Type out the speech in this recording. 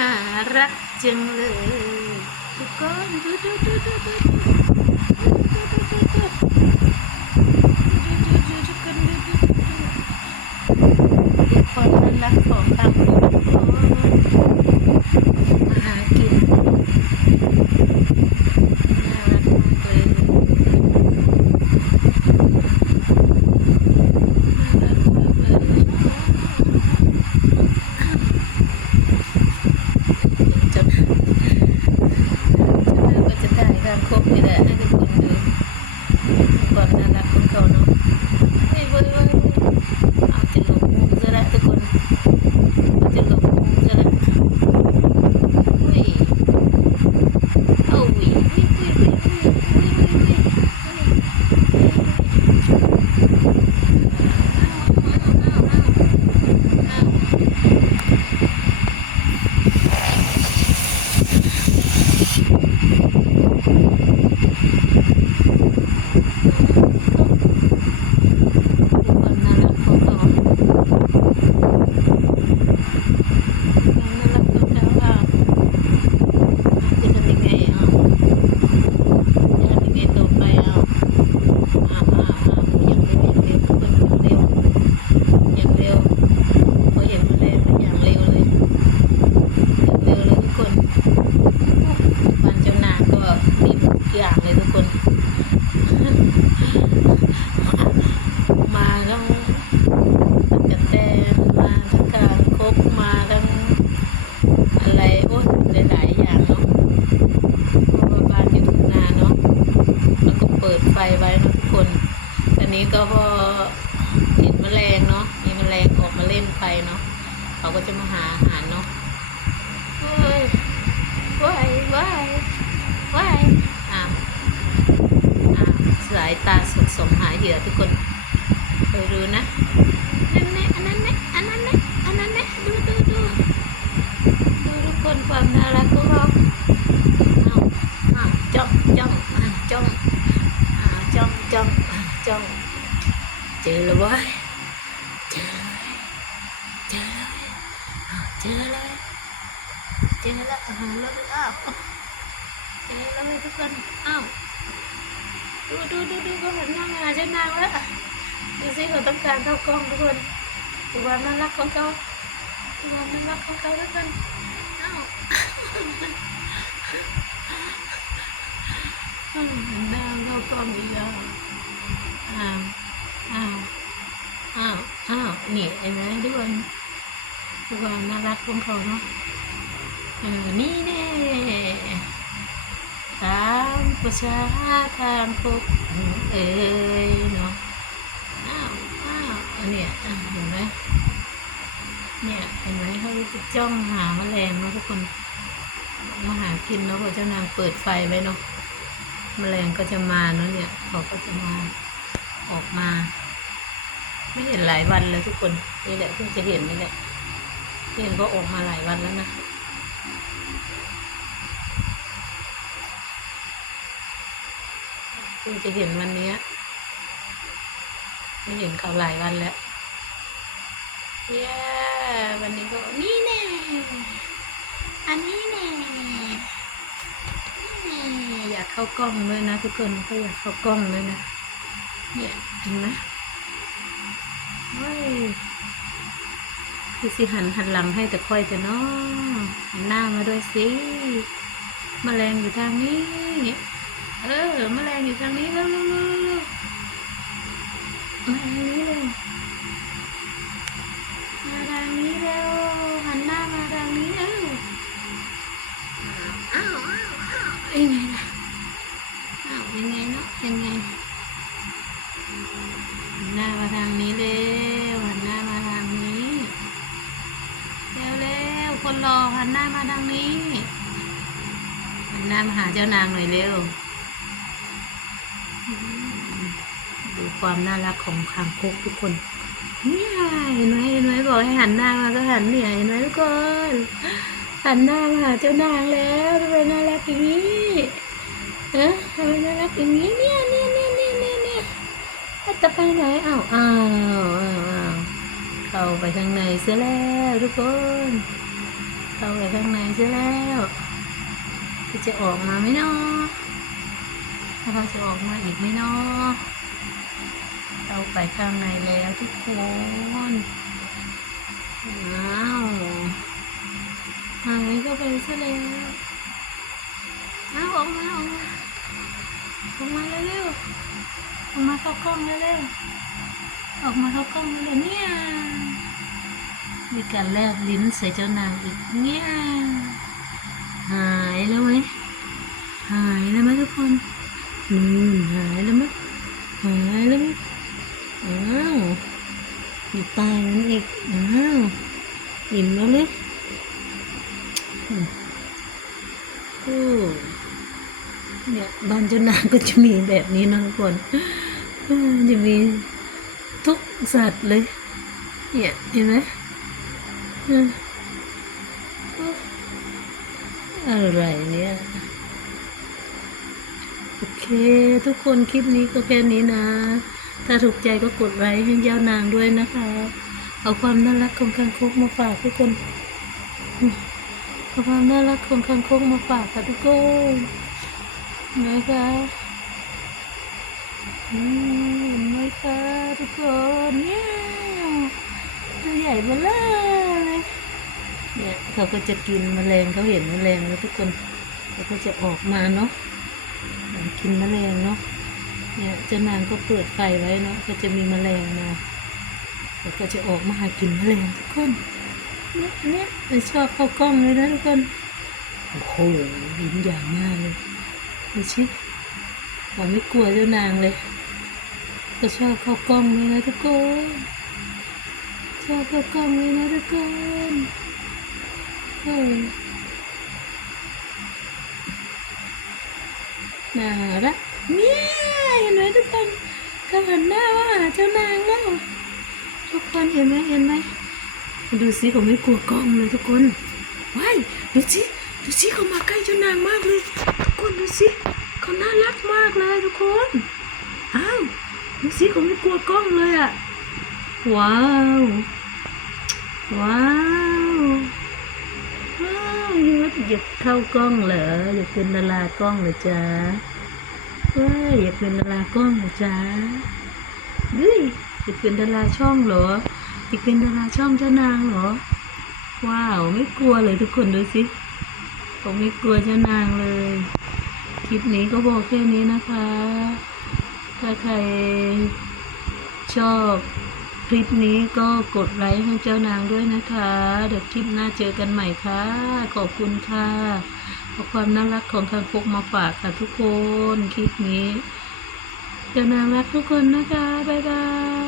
Ah, uh, chừng lời cho con করবে เขาก็จะมาหาอาหารเนาะเฮ้ยว้ายว้ายว้ายอ้าวอ้าวสายตาสุดสมหาเหยื่อทุกคนไปดูนะนั่นแน่อันนั้นแน่อันนั้นแน่อันนั้นแน่ดูดูดูดูทุกคนความน่ารักของเราเอาเอาจ้องจ้องอะจ้องอ่าจ้องจ้องอะจ้องเจอแล้วเว้ย Janela uh, level up. Janela level tu kan up. Du du du du con vẫn đang là trên nào đó. Đi xe của tất cả các con tu con. Tu con nó lắc con câu. Tu con nó lắc con câu đó con. Out. Mình đang đâu con bây giờ. À, à, à, à, nè, em nói đứa con, đứa con nó lắc con câu nó. นดูความน่ารักของเขาดูความน่ารักของเขาทุกคนอ้าวอ้าวหน้าเข้ากล้องอีกแล้วอ้าวอ้าวอ้าวอ้าวนี่เห็นไหมทุกคนดูควางเขาเนาะเออนี่แน่ตามประชาทางพบเอ้ยเนาะอ้าวอ้าวอันเนี้ยเห็นไหมเนี่ยเห็นไหมเขาจะจ้องหาแมลงเนาะทุกคนมาหากินเนาะพระเจ้านางเปิดไฟไว้เนาะแมลงก็จะมาเนาะเนี่ยเขาก็จะมาออกมา ไม่เห็นหลายวันเลยทุกคนนี่แหละเพิ่งจะเห็นนี่แหละเห็นก็ออกมาหลายวันแล้วนะ เพิ่งจะเห็นวันนี้ไม่เห็นเขาหลายวันแล้วเย้วันนี้ก็นี่แน่อันนี้แน่นี่อยากเข้ากล้องเลยนะ ทุกคนก็อยากเข้ากล้องเลยนะเนี่ยเห็นไหมเฮ้ยคือสิหันหันหลังให้แต่ค่อยจะนาะหันหน้ามาด้วยสิมแมลงอยู่ทางนี้เเออมแมลงอยู่ทางนี้เร็วเร็วเร็วมาทางนี้เร็วมาทางนี้เร็วหันหน้ามาทางนี้เร็วอ้าวอ้าวอ้าวยังไงล่ะอ้าวยังไงเนาะยังไงหันหน้ามาทางนี้เร็วหันหน้ามาทางนี้เร็วเร็วคนรอหันหน้ามาทางนี้หันหน้ามาหาเจ้านางหน่อยเร็ว ความน่ารักของคางคกทุกคนเนี่ยเห็นไหมเห็นไหมบอกให้หันหน้ามาก็หันเนี่ยเห็นไหมทุกคนหันหน้ามาหาเจ้านางแล้วทำไมน่ารักอย่างนี้เอ๊ะทำไมน่ารักอย่างนี้เนี่ยเนี่ยเนี่ยเนี่ยเนี่ยเนี่ยจะไปไหนอ้าวอ้าวอ้าวอ้าวเข้าไปข้างในเสียแล้วทุกคนเข้าไปข้างในเสียแล้วจะออกมาไหมเนาะเราจะออกมาอีกไหมเนาะาไปข้างในแล้วทุกคนว้าวหายก็ไปซะแล้วเอาออกมาออกมาออกมาเร็วๆออกมาเข้ากล้องเร็วๆออกมาเข้ากล้องเร็วๆเนี่ยมีการแลบลิ้นใส่เจ้านางอีกเนี่ยหายแล้วไหมหายแล้วไหมทุกคนนู่นหายแล้ อ้าวอยู่ใตายนั่นอีกอ้าวอิ่มแล้วเลยอืมโอ้เนี่ยบ้านเจ้านางก็จะมีแบบนี้นะทุกคนจะมีทุกสัตว์เลย เนี่ยเห็นไหมอืมอะไรเนี่ย โอเค ทุกคนคลิปนี้ก็แค่นี้นะ ถ้าถูกใจก็กดไลค์ให้ยาวนางด้วยนะคะ เอาความน่ารักของคางคกมาฝากทุกคนเอาความน่ารักของคางคกมาฝากค่ะทุกคนนะคะอืมนไหมคะทุกคนเนี่ยตัวใหญ่เบ้อเลยเนี่ยเขาก็จะกินแมลงเขาเห็นแมลงแล้วทุกคนเขาก็จะออกมาเนาะกินแมลงเนาะ เนี่ยเจ้านางก็เปิดไฟไว้เนาะก็จะมีแมลงมาแล้วก็จะออกมาหากินแมลงทุกคนเนี่ยเนี่ยเลยชอบเข้ากล้องเลยนะทุกคนโอ้โหยิ้มใหญ่มากเลยดูชิผมไม่กลัวเจ้านางเลย ก็ชอบเข้ากล้องเลยนะทุกคนชอบเข้ากล้องเลยนะทุกคนเฮ้ยน่ารักเนี่ยเห็นไหมทุกคน เขาหันหน้าว่าหาเจ้านางแล้วทุกคนเห็นไหมเห็นไหมดูสิเขาไม่กลัวกล้องเลยทุกคนว้ายดูสิดูสิเขามาใกล้เจ้านางมากเลยทุกคนดูสิเขาน่ารักมากเลยทุกคนอ้าวดูสิเขาไม่กลัวกล้องเลยอะว้าวว้าวว้าวยุดอยากเข้ากล้องเหรออยากเป็นดารากล้องเหรอจ๊ะ เฮ้ยอยากเป็นดารากล้องหรอจ๊ะเฮ้ยอยากเป็นดาราช่องเหรออยากเป็นดาราช่องเจ้านางเหรอ ว้าวไม่กลัวเลยทุกคนดูสิผมไม่กลัวเจ้านางเลย คลิปนี้ก็บอกแค่นี้นะคะ ถ้าใครชอบคลิปนี้ก็กดไลค์ให้เจ้านางด้วยนะคะ เดี๋ยวคลิปหน้าเจอกันใหม่ค่ะ ขอบคุณค่ะ เอาความน่ารักของทางคกมาฝากค่ะทุกคนคลิปนี้จะน่ารักทุกคนนะคะ บ๊ายบาย